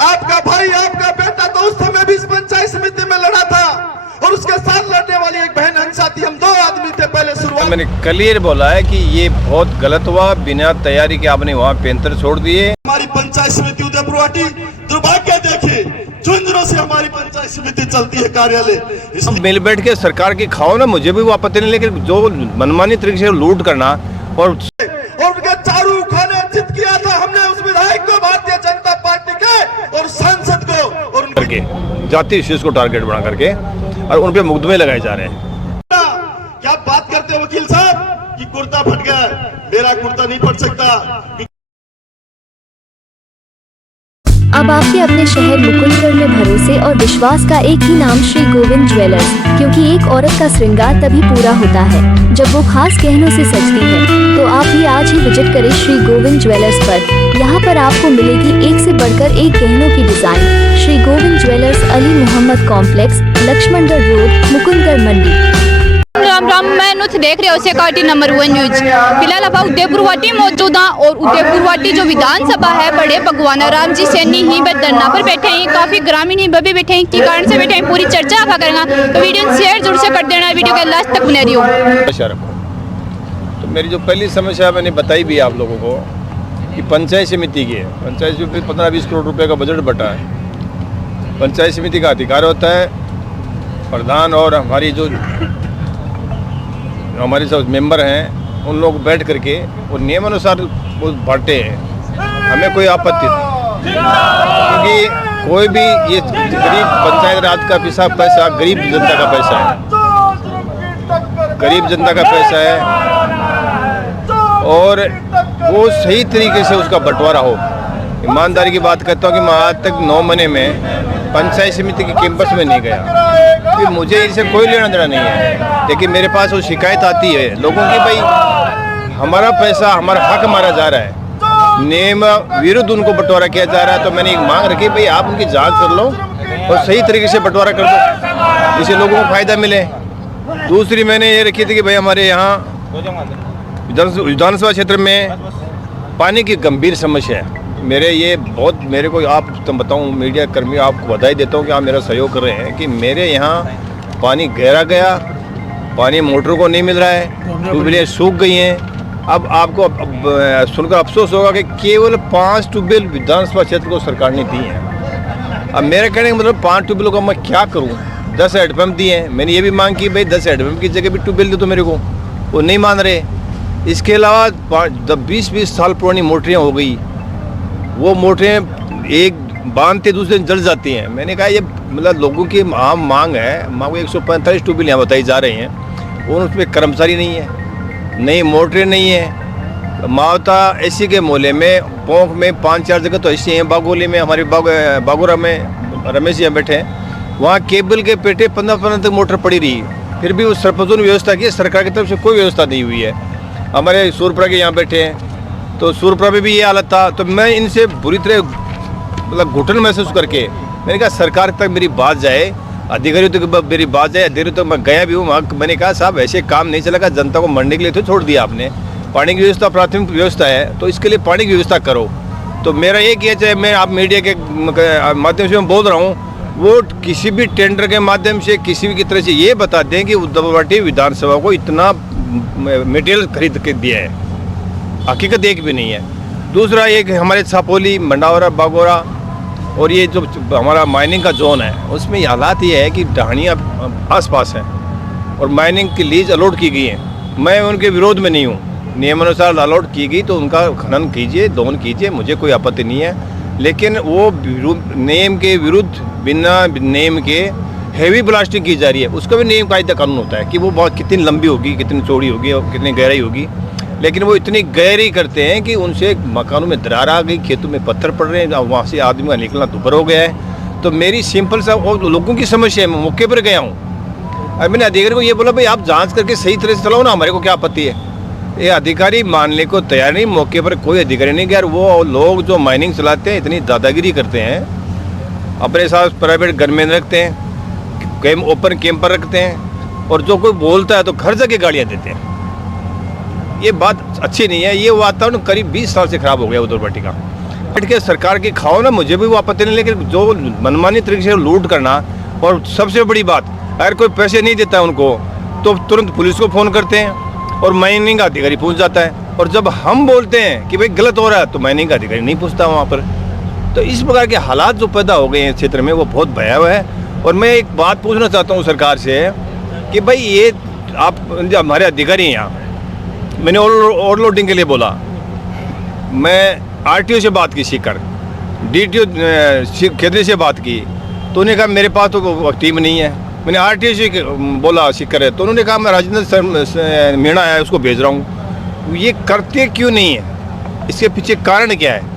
आपका भाई, आपका बेटा तो उस समय भी इस पंचायत समिति में लड़ा था और उसके साथ लड़ने वाली एक बहन हंसा थी। हम 2 आदमी थे पहले शुरुआत। मैंने क्लियर बोला है कि ये बहुत गलत हुआ, बिना तैयारी के आपने वहाँ पेंटर छोड़ दिए। हमारी पंचायत समिति उदयपुरवाटी दुर्भाग्य देखे, जिन दिनों से हमारी पंचायत समिति चलती है कार्यालय, मिल बैठ के सरकार की खाओ ना, मुझे भी वो आपत्ति नहीं, लेकिन जो मनमानी तरीके से लूट करना और उनके चारू खाने जित किया था हमने उस विधायक को, भारतीय जनता पार्टी के और सांसद को, और करके जाति विशेष को टारगेट बना करके और उन पे मुकदमे लगाए जा रहे हैं। क्या बात करते हैं वकील साहब कि कुर्ता फट गया, मेरा कुर्ता नहीं फट सकता। अब आपके अपने शहर मुकुंदगढ़ में भरोसे और विश्वास का एक ही नाम श्री गोविंद ज्वेलर्स, क्योंकि एक औरत का श्रृंगार तभी पूरा होता है जब वो खास गहनों से सजती है। तो आप भी आज ही विजिट करें श्री गोविंद ज्वेलर्स पर। यहाँ पर आपको मिलेगी एक से बढ़कर एक गहनों की डिजाइन। Shri Govind jewellers, Ali Mohammad complex, Lakshmangarh road, Mukundgarh Mandi. राम मैं नुथ देख रहे हो सिक्योरिटी नंबर 1 न्यूज। फिलहाल अब उदयपुरवाटी मौजूद हाँ और उदयपुरवाटी जो विधानसभा है, बड़े भगवान राम जी सैनी ही धरना पर बैठे हैं, काफी ग्रामीण ही भी बैठे हैं, की कारण से बैठे हैं, पूरी चर्चा आप करेंगे तो वीडियो शेयर जरूर से कर देना, वीडियो के लास्ट तक बने रहियो। तो मेरी जो पहली समस्या मैंने बताई भी आप लोगों को कि पंचायत समिति की है। पंचायत समिति 15-20 करोड़ रुपए का बजट बटा है। पंचायत समिति का अधिकार होता है प्रधान और हमारे जो मेंबर हैं उन लोग बैठ करके वो नियमानुसार वो बांटे हैं। हमें कोई आपत्ति नहीं, क्योंकि कोई भी ये गरीब पंचायत राज का पैसा गरीब जनता का पैसा है, गरीब जनता का पैसा है और वो सही तरीके से उसका बंटवारा हो। ईमानदारी की बात करता हूँ कि मैं आज तक 9 महीने में पंचायत समिति के कैंपस में नहीं गया, कि मुझे इससे कोई लेना देना नहीं है। लेकिन मेरे पास वो शिकायत आती है लोगों की, भाई हमारा पैसा, हमारा हक मारा जा रहा है, नियम विरुद्ध उनको बंटवारा किया जा रहा है। तो मैंने एक मांग रखी, भाई आप उनकी जांच कर लो और सही तरीके से बंटवारा कर दो, जिससे लोगों को फायदा मिले। दूसरी मैंने ये रखी थी कि भाई हमारे यहाँ विधानसभा क्षेत्र में पानी की गंभीर समस्या है। मेरे को आप बताऊं, मीडिया कर्मी आपको बधाई देता हूं कि आप मेरा सहयोग कर रहे हैं कि मेरे यहाँ पानी गहरा गया, पानी मोटरों को नहीं मिल रहा है, ट्यूबवेलें सूख गई हैं। अब आपको सुनकर अफसोस होगा कि केवल 5 ट्यूबवेल विधानसभा क्षेत्र को सरकार ने दी हैं। अब मेरे कहने का मतलब 5 ट्यूबवेलों का मैं क्या करूँ? 10 हैंडपम्प दिए हैं। मैंने ये भी मांग की, भाई 10 हैंडपम्प की जगह भी ट्यूबवेल दे तो मेरे को, वो नहीं मान रहे। इसके अलावा 20-20 साल पुरानी मोटरें हो गई, वो मोटरें एक बांधते दूसरे दिन जल जाती हैं। मैंने कहा ये मतलब लोगों की आम मांग है। मांग 145 ट्यूबवेल यहाँ बताई जा रही हैं और उसमें कर्मचारी नहीं है, नई मोटरें नहीं है। मावता एसी के मोहल्ले में पोंख में 5-4 जगह तो ऐसी हैं, बागोली में हमारे बागोरा में रमेश जी बैठे हैं, वहाँ केबल के पेटे 15 तक मोटर पड़ी रही, फिर भी उस सरपंचों ने व्यवस्था की, सरकार की तरफ से कोई व्यवस्था नहीं हुई है। हमारे सूरपुरा के यहाँ बैठे हैं तो सूरपुरा में भी ये हालत था। तो मैं इनसे बुरी तरह मतलब घुटन महसूस करके मैंने कहा सरकार तक मेरी बात जाए, अधिकारियों तक मेरी बात जाए। अधिकारियों तक मैं गया भी हूँ वहाँ। मैंने कहा साहब ऐसे काम नहीं चलेगा, जनता को मरने के लिए तो छोड़ दिया आपने, पानी की व्यवस्था प्राथमिक व्यवस्था है, तो इसके लिए पानी की व्यवस्था करो। तो मेरा एक ही है, चाहे मैं आप मीडिया के माध्यम से मैं बोल रहा हूँ, वो किसी भी टेंडर के माध्यम से किसी भी तरह से ये बता दें कि उदयपुरवाटी विधानसभा को इतना मटेरियल खरीद के दिया है, हकीकत एक भी नहीं है। दूसरा एक हमारे छापोली, मंडावरा, बागोरा और ये जो हमारा माइनिंग का जोन है, उसमें हालात ये है कि ढाणियाँ आसपास हैं और माइनिंग की लीज अलॉट की गई है। मैं उनके विरोध में नहीं हूँ, नियमानुसार अलॉट की गई तो उनका खनन कीजिए, दोहन कीजिए, मुझे कोई आपत्ति नहीं है। लेकिन वो नियम के विरुद्ध बिना नियम के हैवी ब्लास्टिंग की जा रही है, उसका भी नियम कायदा कानून होता है कि वो बहुत कितनी लंबी होगी, कितनी चौड़ी होगी और कितनी गहराई होगी। लेकिन वो इतनी गहरी करते हैं कि उनसे मकानों में दरार आ गई, खेतों में पत्थर पड़ रहे हैं, वहाँ से आदमी का निकलना दुभर हो गया है। तो मेरी सिंपल सा लोगों की समस्या है, मैं मौके पर गया हूँ। अब मैंने अधिकारी को ये बोला भाई आप जांच करके सही तरह से चलाओ ना, हमारे को क्या आपत्ति है। ये अधिकारी मानने को तैयार नहीं, मौके पर कोई अधिकारी नहीं गया। वो लोग जो माइनिंग चलाते हैं इतनी दादागिरी करते हैं, अपने साथ प्राइवेट गनमैन रखते हैं, ओपन कैंपर रखते हैं और जो कोई बोलता है तो घर जाके गाड़ियाँ देते हैं। ये बात अच्छी नहीं है। ये वातावरण करीब 20 साल से खराब हो गया उदयपुरवाटी का। बैठ के सरकार की खाओ ना, मुझे भी वो आपत्ति नहीं, लेकिन जो मनमानी तरीके से लूट करना, और सबसे बड़ी बात, अगर कोई पैसे नहीं देता है उनको तो तुरंत पुलिस को फ़ोन करते हैं और माइनिंग अधिकारी पहुंच जाता है, और जब हम बोलते हैं कि भाई गलत हो रहा है तो माइनिंग अधिकारी नहीं पूछता वहाँ पर। तो इस प्रकार के हालात जो पैदा हो गए हैं क्षेत्र में वो बहुत भयावह है। और मैं एक बात पूछना चाहता हूँ सरकार से कि भाई ये आप जो हमारे अधिकारी हैं यहाँ, मैंने ओवरलोडिंग के लिए बोला, मैं आरटीओ से बात की सीकर, डीटीओ खेतरी से बात की, तो उन्होंने कहा मेरे पास तो टीम नहीं है। मैंने आरटीओ से बोला सीकर है, तो उन्होंने कहा मैं राजेंद्र मीणा है उसको भेज रहा हूँ। ये करते क्यों नहीं है, इसके पीछे कारण क्या है?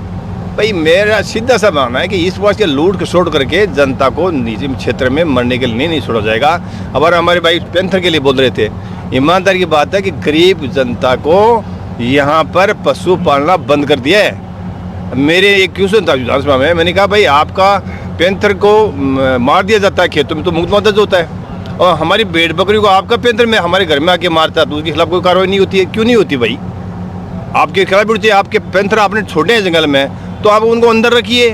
भाई मेरा सीधा सा मानना है कि इस बात के लूट खसोट करके जनता को निजी क्षेत्र में मरने के लिए नहीं छोड़ा जाएगा। अब हमारे भाई पैंथर के लिए बोल रहे थे, ईमानदारी की बात है कि गरीब जनता को यहाँ पर पशु पालना बंद कर दिया है। मेरे एक क्वेश्चन था विधानसभा में, मैंने कहा भाई आपका पैंथर को मार दिया जाता है खेतों में तो मुकदमा दर्ज होता है, और हमारी भेड़ बकरी को आपका पैंथर में हमारे घर में आके मारता है तो उसके खिलाफ कोई कार्रवाई नहीं होती है? क्यों नहीं होती भाई? आपके खिलाफ भी होती है। आपके पैंथर आपने छोड़े हैं जंगल में तो आप उनको अंदर रखिए,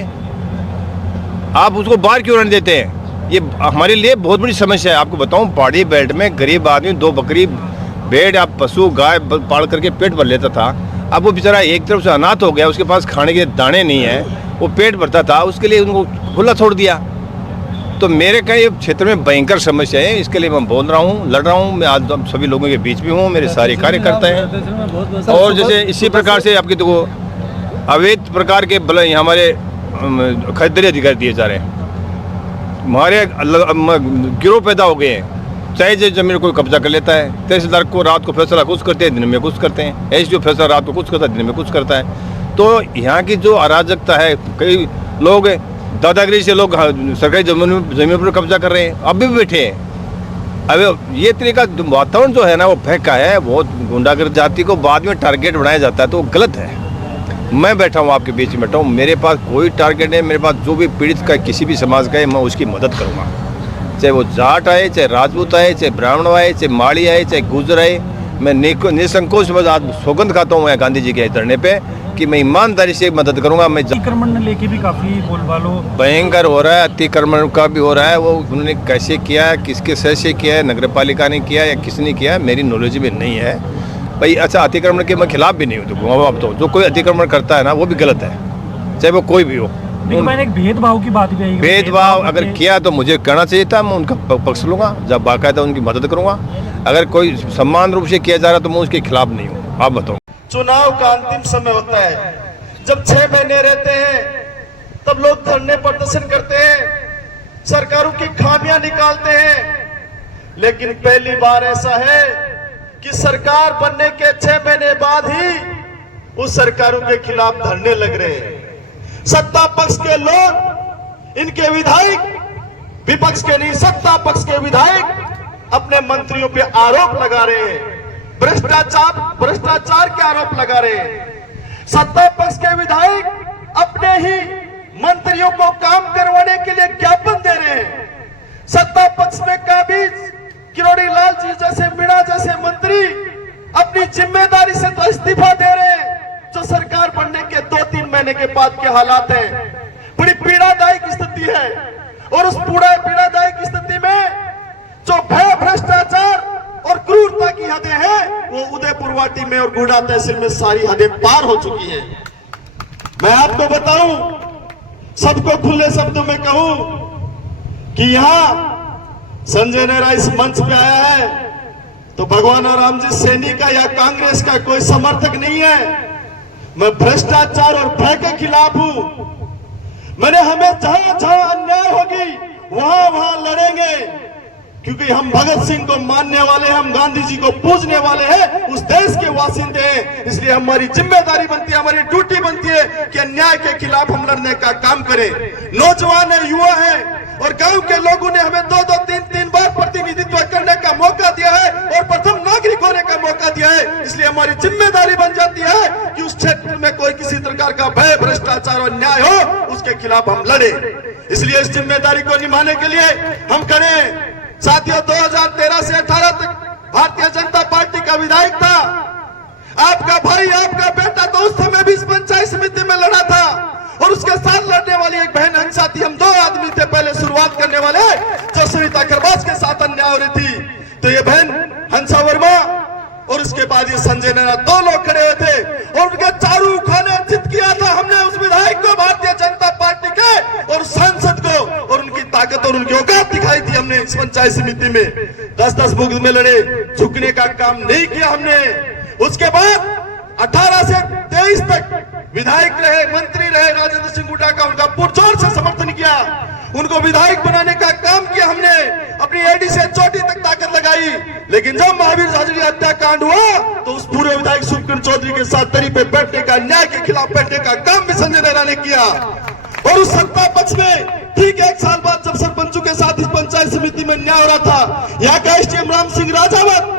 आप उसको बाहर क्यों रहने देते हैं? ये हमारे लिए बहुत बड़ी समस्या है। आपको बताऊं, पहाड़ी बेल्ट में गरीब आदमी 2 बकरी भेड़ आप पशु गाय पाल करके पेट भर लेता था। अब वो बेचारा एक तरफ से अनाथ हो गया, उसके पास खाने के दाने नहीं है, वो पेट भरता था, उसके लिए उनको खुला छोड़ दिया। तो मेरे कहीं ये क्षेत्र में भयंकर समस्या है, इसके लिए मैं बोल रहा हूँ, लड़ रहा हूँ। मैं आज सभी लोगों के बीच में हूँ, मेरे सारे कार्यकर्ता हैं। और जैसे इसी प्रकार से आपकी तो अवैध प्रकार के हमारे खरीदारी अधिकार दिए जा रहे हैं, हमारे गिरोह पैदा हो गए हैं। चाहे जो जमीन कोई कब्जा कर लेता है, तहसीलदार को रात को फैसला कुछ करते हैं, दिन में कुछ करते हैं, एसडीओ फैसला रात को कुछ करता है, दिन में कुछ करता है। तो यहाँ की जो अराजकता है, कई लोग दादागिरी से लोग सरकारी जमीन पर कब्जा कर रहे हैं, अभी भी बैठे हैं। अब ये तरीका वातावरण जो है ना वो फेंका है, बहुत गुंडागर्द जाति को बाद में टारगेट बनाया जाता है, तो वो गलत है। मैं बैठा हूँ, आपके बीच में बैठा हूँ, मेरे पास कोई टारगेट नहीं। मेरे पास जो भी पीड़ित का किसी भी समाज का है, मैं उसकी मदद करूँगा, चाहे वो जाट आए, चाहे राजपूत आए, चाहे ब्राह्मण आए, चाहे माली आए, चाहे गुर्जर आए। मैं निसंकोच बस आज सौगंध खाता हूँ मैं गांधी जी के धरने पे कि मैं ईमानदारी से मदद करूँगा। मैं अतिक्रमण लेके भी काफ़ी बोलबालो भयंकर हो रहा है, अतिक्रमण का भी हो रहा है। वो उन्होंने कैसे किया है, किसके सह से किया है, नगर पालिका ने किया या किसने किया, मेरी नॉलेज में नहीं है भाई। अच्छा, अतिक्रमण के मैं खिलाफ भी नहीं हूँ। अब तो जो कोई अतिक्रमण करता है ना वो भी गलत है, चाहे वो कोई भी हो। मैंने एक भेदभाव की बात भी आई, भेदभाव अगर किया तो मुझे करना चाहिए था, मैं उनका पक्ष लूँगा, जब बाकायदा उनकी मदद करूँगा। अगर कोई सम्मान रूप से किया जा रहा तो मैं उसके खिलाफ नहीं हूँ। आप बताओ। चुनाव का अंतिम समय होता है, जब 6 महीने रहते हैं तब लोग धरने प्रदर्शन करते हैं, सरकारों की खामियां निकालते हैं। लेकिन पहली बार ऐसा है कि सरकार बनने के 6 महीने बाद ही उस सरकारों के खिलाफ धरने लग रहे हैं। सत्ता पक्ष के लोग, इनके विधायक, विपक्ष के नहीं सत्ता पक्ष के विधायक अपने मंत्रियों पे आरोप लगा रहे हैं, भ्रष्टाचार के आरोप लगा रहे हैं। सत्ता पक्ष के विधायक अपने ही मंत्रियों को काम करवाने के लिए ज्ञापन दे रहे हैं। सत्ता पक्ष में काबिज किरोड़ी लाल जी जैसे, मीणा जैसे मंत्री अपनी जिम्मेदारी से तो इस्तीफा दे रहे हैं। जो सरकार बनने के 2-3 महीने के बाद के हालात हैं, बड़ी पीड़ादायक स्थिति है। और उस पीड़ादायक स्थिति में जो भय, भ्रष्टाचार और क्रूरता की हदें हैं वो उदयपुर वाटी में और गुड़ा तहसील में सारी हदें पार हो चुकी है। मैं आपको बताऊं, सबको खुले शब्दों में कहूं कि यहां संजय नेहरा इस मंच पे आया है तो भगवान राम जी सैनी का या कांग्रेस का कोई समर्थक नहीं है। मैं भ्रष्टाचार और भय के खिलाफ हूं। मैंने हमें जहां जहां अन्याय होगी वहां वहां लड़ेंगे, क्योंकि हम भगत सिंह को मानने वाले हैं, हम गांधी जी को पूजने वाले हैं, उस देश के वासिंदे हैं। इसलिए हमारी जिम्मेदारी बनती है, हमारी ड्यूटी बनती है कि अन्याय के खिलाफ हम लड़ने का काम करें। नौजवान है, युवा है और गांव के लोगों ने हमें 2-2, 3-3 बार प्रतिनिधित्व करने का मौका दिया है और प्रथम नागरिक होने का मौका दिया है। इसलिए हमारी जिम्मेदारी बन जाती है कि उस क्षेत्र में कोई किसी प्रकार का भय, भ्रष्टाचार और अन्याय हो उसके खिलाफ हम लड़े। इसलिए इस जिम्मेदारी को निभाने के लिए हम करें। साथियों, 2013 से 18 तक भारतीय जनता पार्टी का विधायक था। आपका भाई, आपका बेटा तो उस समय भी इस पंचायत समिति में लड़ा था और उसके साथ लड़ने वाली एक बहन हंसा थी। हम दो आदमी थे पहले शुरुआत करने वाले, जो सविता खरवास के साथ अन्याय हो रही थी। तो ये बहन हंसा वर्मा और उसके बाद ये संजय नैना, दो लोग खड़े हुए थे और उनके चारू खाने चित किया था हमने उस विधायक को, भारतीय जनता पार्टी के और सांसद को, और उनकी ताकत और उनकी औकात दिखाई थी हमने इस पंचायत समिति में। 10-10 बुग्ध में लड़े, झुकने का काम नहीं किया हमने। उसके बाद 18 से 23 तक विधायक रहे, मंत्री रहे राजेंद्र सिंह हुड्डा का, उनका पुरजोर से समर्थन किया, उनको विधायक बनाने का काम किया हमने, अपनी एडी से चोटी तक ताकत लगाई। लेकिन जब महावीर झाझड़ी हत्याकांड हुआ तो उस पूरे विधायक शुभकिरण चौधरी के साथ दरी पे बैठने का, न्याय के खिलाफ बैठने का काम भी संजय नैना ने किया। और उस सत्ता पक्ष में ठीक 1 साल बाद जब सरपंचों के साथ इस पंचायत समिति में न्याय हो रहा था, यहाँ का एसडीएम राम सिंह राजावत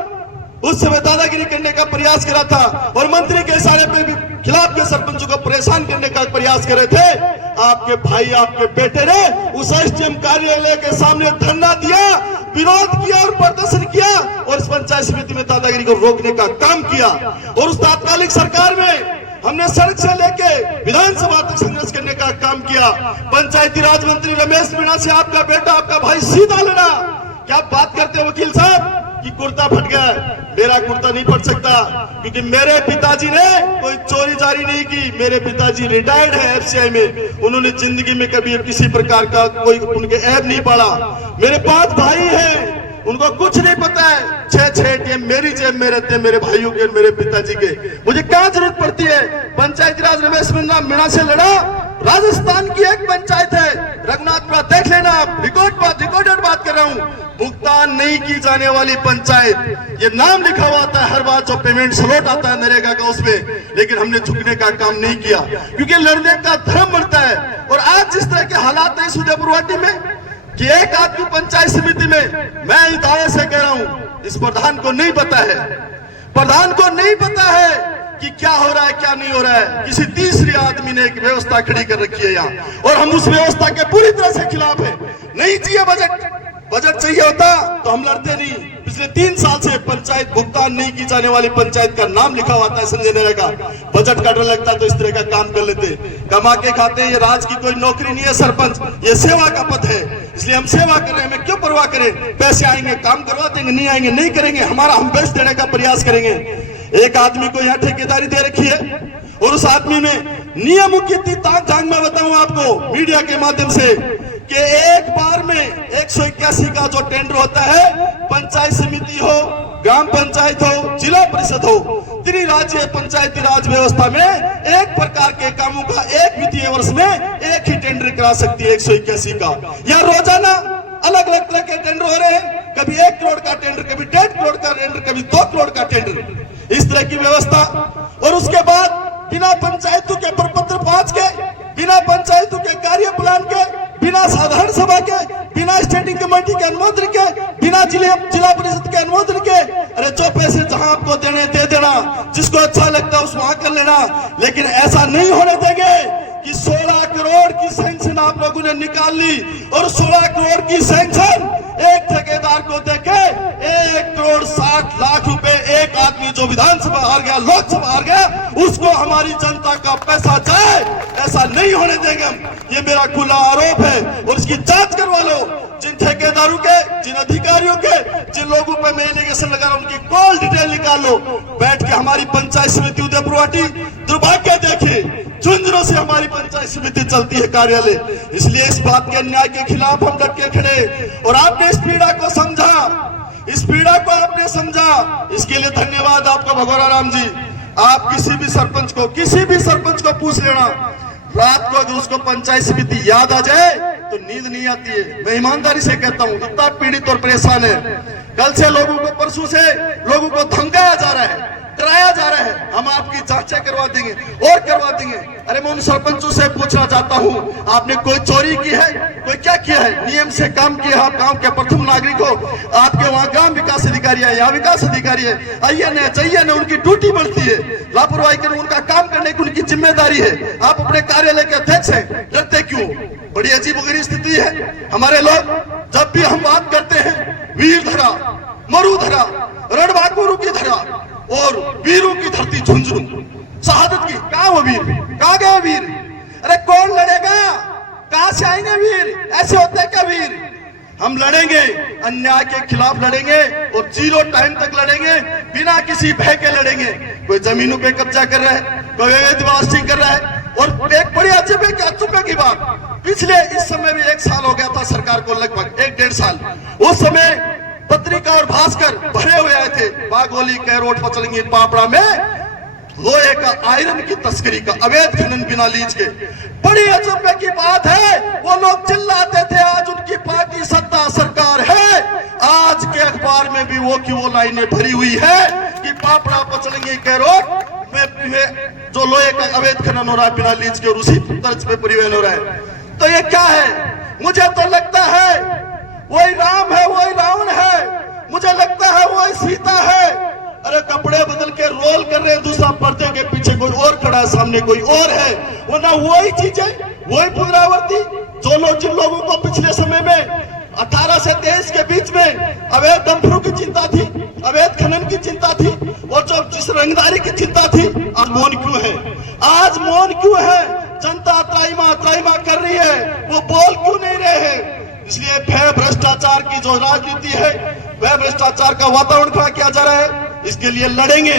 उस समय दादागिरी करने का प्रयास करा था और मंत्री के इशारे पे भी खिलाफ के सरपंचों को परेशान करने का प्रयास कर रहे थे। आपके भाई, आपके बेटे ने उस एसडीएम कार्यालय के सामने धरना दिया, विरोध किया और प्रदर्शन किया और इस पंचायत समिति में दादागिरी को रोकने का काम किया। और उस तात्कालिक सरकार में हमने सड़क से लेके विधानसभा तक संघर्ष करने का काम किया। पंचायती राज मंत्री रमेश मीणा से आपका बेटा, आपका भाई सीधा लड़ा। क्या बात करते हो वकील साहब कि कुर्ता फट गया? मेरा कुर्ता नहीं फट सकता, क्योंकि मेरे पिताजी ने कोई चोरी जारी नहीं की। मेरे पिताजी रिटायर्ड है एफसीआई में, उन्होंने जिंदगी में कभी किसी प्रकार का कोई उनके ऐब नहीं पड़ा। मेरे 5 भाई हैं, उनको कुछ नहीं पता है। 6 एटीएम मेरी जेब में रहते हैं, मेरे भाइयों के, मेरे पिताजी के। मुझे क्या जरूरत पड़ती है? पंचायती राज रमेश मीणा से लड़ा। राजस्थान की एक पंचायत है रघुनाथपुरा, देख लेना आप, रिकॉर्डेड बात कर रहा हूँ। भुगतान नहीं की जाने वाली पंचायत, ये नाम लिखा हुआ आता है हर बार जो पेमेंट स्लॉट आता है नरेगा का उसमें, लेकिन हमने झुकने का काम नहीं किया, क्योंकि लड़ने का धर्म बढ़ता है। और आज जिस तरह के हालात है इस उदयपुरवाटी में कि एक आदमी पंचायत समिति में, मैं दावे से कह रहा हूं, इस प्रधान को नहीं पता है, प्रधान को नहीं पता है कि क्या हो रहा है क्या नहीं हो रहा है। किसी तीसरे आदमी ने एक व्यवस्था खड़ी कर रखी है यहाँ, और हम उस व्यवस्था के पूरी तरह से खिलाफ है। नहीं चाहिए बजट चाहिए होता तो हम लड़ते नहीं। पिछले 3 साल से पंचायत भुगतान नहीं की जाने वाली पंचायत का नाम लिखा हुआ था संजय नैना का। बजट का डर लगता तो इस तरह का काम कर लेते, कमा के खाते। ये राज की कोई नौकरी नहीं है सरपंच, ये सेवा का पद है, इसलिए हम सेवा कर रहे हैं। हमें क्यों परवाह करें? पैसे आएंगे काम करवा देंगे, नहीं आएंगे नहीं करेंगे, हमारा हम बेस्ट देने का प्रयास करेंगे। एक आदमी को यहाँ ठेकेदारी दे रखी है और उस आदमी में नियमों की ताक-झांक मैं बताऊं आपको मीडिया के माध्यम से कि एक बार में 181 का जो टेंडर होता है, पंचायत समिति हो, ग्राम पंचायत हो, जिला परिषद हो, त्रिराज्यीय पंचायती राज व्यवस्था में एक प्रकार के कामों का एक वित्तीय वर्ष में एक ही टेंडर करा सकती है 181 का। या रोजाना अलग अलग तरह के टेंडर हो रहे हैं, कभी 1 करोड़ का टेंडर, कभी 1.5 करोड़ का टेंडर, कभी 2 करोड़ का टेंडर, इस तरह की व्यवस्था। और उसके बाद बिना पंचायतों के प्रपत्र पास के, बिना पंचायतों के कार्य प्लान के, बिना साधारण सभा के, बिना स्टैंडिंग कमेटी के अनुमोदन के, बिना जिला परिषद के अनुमोदन के, अरे जो पैसे जहां आपको देने दे देना, जिसको अच्छा लगता है उस वहां कर लेना। लेकिन ऐसा नहीं होने देंगे कि 16 करोड़ की सैंक्शन आप लोगों ने निकाल ली और 16 करोड़ की सैंक्शन एक ठेकेदार को देके 1 करोड़ 60 लाख रुपए एक आदमी जो विधानसभा हार गया, लोकसभा हार गया, उसको हमारी जनता का पैसा जाए, ऐसा नहीं होने देंगे हम। ये मेरा खुला आरोप है और इसकी जांच करवा लो। जिन ठेकेदारों के, जिन अधिकारियों के, जिन लोगों पे मैं एलिगेशन लगा रहा हूं, उनकी कॉल डिटेल निकाल लो। बैठ के हमारी पंचायत समिति उदयपुरवाटी दुर्भाग्य देखे, झुंझुनों से हमारी पंचायत समिति चलती है कार्यालय। इसलिए इस बात के अन्याय के खिलाफ हम डट के खड़े। और आपने इस पीड़ा को समझा, इस पीड़ा को आपने समझा, इसके लिए धन्यवाद आपको भगोरा राम जी। आप किसी भी सरपंच को पूछ लेना, रात को अगर उसको पंचायत समिति याद आ जाए तो नींद नहीं आती है। मैं ईमानदारी से कहता हूँ, इतना पीड़ित और परेशान है। कल से लोगों को, परसों से लोगों को धमकाया जा रहा है, डराया जा रहा है, हम आपकी जांचें करवा देंगे और करवा देंगे। अरे मैं उन सरपंचों से पूछना चाहता हूँ, आपने कोई चोरी की है, कोई क्या किया है? नियम से काम किया, आप गांव के प्रथम नागरिक हो, आपके वहाँ ग्राम विकास अधिकारी है या विकास अधिकारी है, आइए न चाहिए न, उनकी ड्यूटी बढ़ती है, लापरवाही करें, उनका काम करने की उनकी जिम्मेदारी है। आप अपने कार्यालय के अध्यक्ष हैं, डरते क्यों? बड़ी अजीबोगरीब स्थिति है। हमारे लोग जब भी हम बात करते हैं वीर धरा, मरु धरा, रणबांकुर की धरा और वीरों की धरती झुंझुनू, शहादत की, कहाँ वो वीर, कहाँ गए वीर? अरे कौन लड़ेगा? कहां से आएंगे वीर? ऐसे होते हैं क्या वीर? हम लड़ेंगे, अन्याय के खिलाफ लड़ेंगे और 0 टाइम तक लड़ेंगे, बिना किसी भय के लड़ेंगे। कोई जमीनों पे कब्जा कर रहा है, कोई अवैध ब्लास्टिंग कर रहा है। और एक बड़ी अचंभे की बात, पिछले इस समय भी 1 साल हो गया था सरकार को, लगभग 1-1.5 साल। उस समय पत्रिका और भास्कर भरे हुए आए थे, बागोली, कैरोट, पचलंगी, पापड़ा में लोहे का, आयरन की तस्करी का अवैध खनन बिना लीज के। बड़ी अचंभे की बात है, वो लोग चिल्लाते थे आज उनकी पार्टी सत्ता सरकार है। आज के अखबार में भी वो की वो लाइनें भरी हुई है कि पापड़ा, पचलंगी, कैरोट में जो लोहे का अवैध खनन हो रहा है बिना लीज के, और उसी तर्ज पे परिवहन हो रहा है। तो ये क्या है? मुझे तो लगता है वही राम है, वही रावण है, मुझे लगता है वही सीता है। अरे कपड़े बदल के रोल कर रहे हैं, दूसरा पर्दे के पीछे कोई और खड़ा है, सामने कोई और है। वरना वही चीजें, वही पुनरावृत्ति जो लोग, जिन लोगों को पिछले समय में 18 से 23 के बीच में अवैध डंपरों की चिंता थी, अवैध खनन की चिंता थी, और जो जिस रंगदारी की चिंता थी, आज मौन क्यों है? आज मौन क्यों है? जनता त्राहिमाम कर रही है, वो बोल क्यों नहीं रहे हैं? इसलिए भय भ्रष्टाचार की जो राजनीति है, वह भ्रष्टाचार का वातावरण खड़ा किया जा रहा है। इसके लिए लड़ेंगे।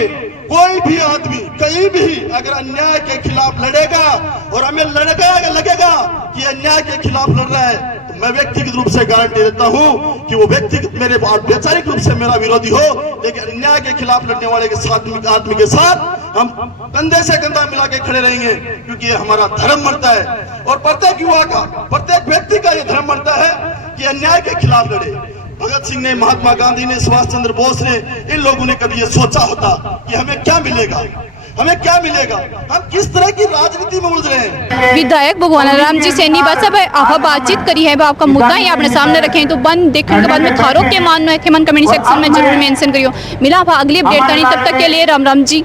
कोई भी आदमी कहीं भी अगर अन्याय के खिलाफ लड़ेगा और हमें लगेगा कि अन्याय के खिलाफ लड़ रहा है, तो मैं व्यक्तिगत रूप से गारंटी देता हूं कि वो व्यक्तिगत मेरे वैचारिक रूप से मेरा विरोधी हो, लेकिन अन्याय के खिलाफ लड़ने वाले के साथ, आदमी के साथ हम कंधे से कंधा मिला के खड़े रहेंगे, क्योंकि ये हमारा धर्म बनता है। और प्रत्येक युवा का, प्रत्येक व्यक्ति का ये धर्म बनता है कि अन्याय के खिलाफ लड़े। भगत सिंह ने, महात्मा गांधी ने, सुभाष चंद्र बोस ने, इन लोगों ने कभी ये सोचा होता कि हमें क्या मिलेगा? हमें क्या मिलेगा? हम किस तरह की राजनीति में उलझ रहे हैं? विधायक भगवान राम जी सैनी बस अब आप बातचीत करी है, आपका मुद्दा ही आपने सामने रखे हैं, तो बंद देखने के बाद में थारो के मान में कमेंट सेक्शन में जरूर मेंशन करियो। मिला अगली अपडेट तब तक के लिए राम राम जी।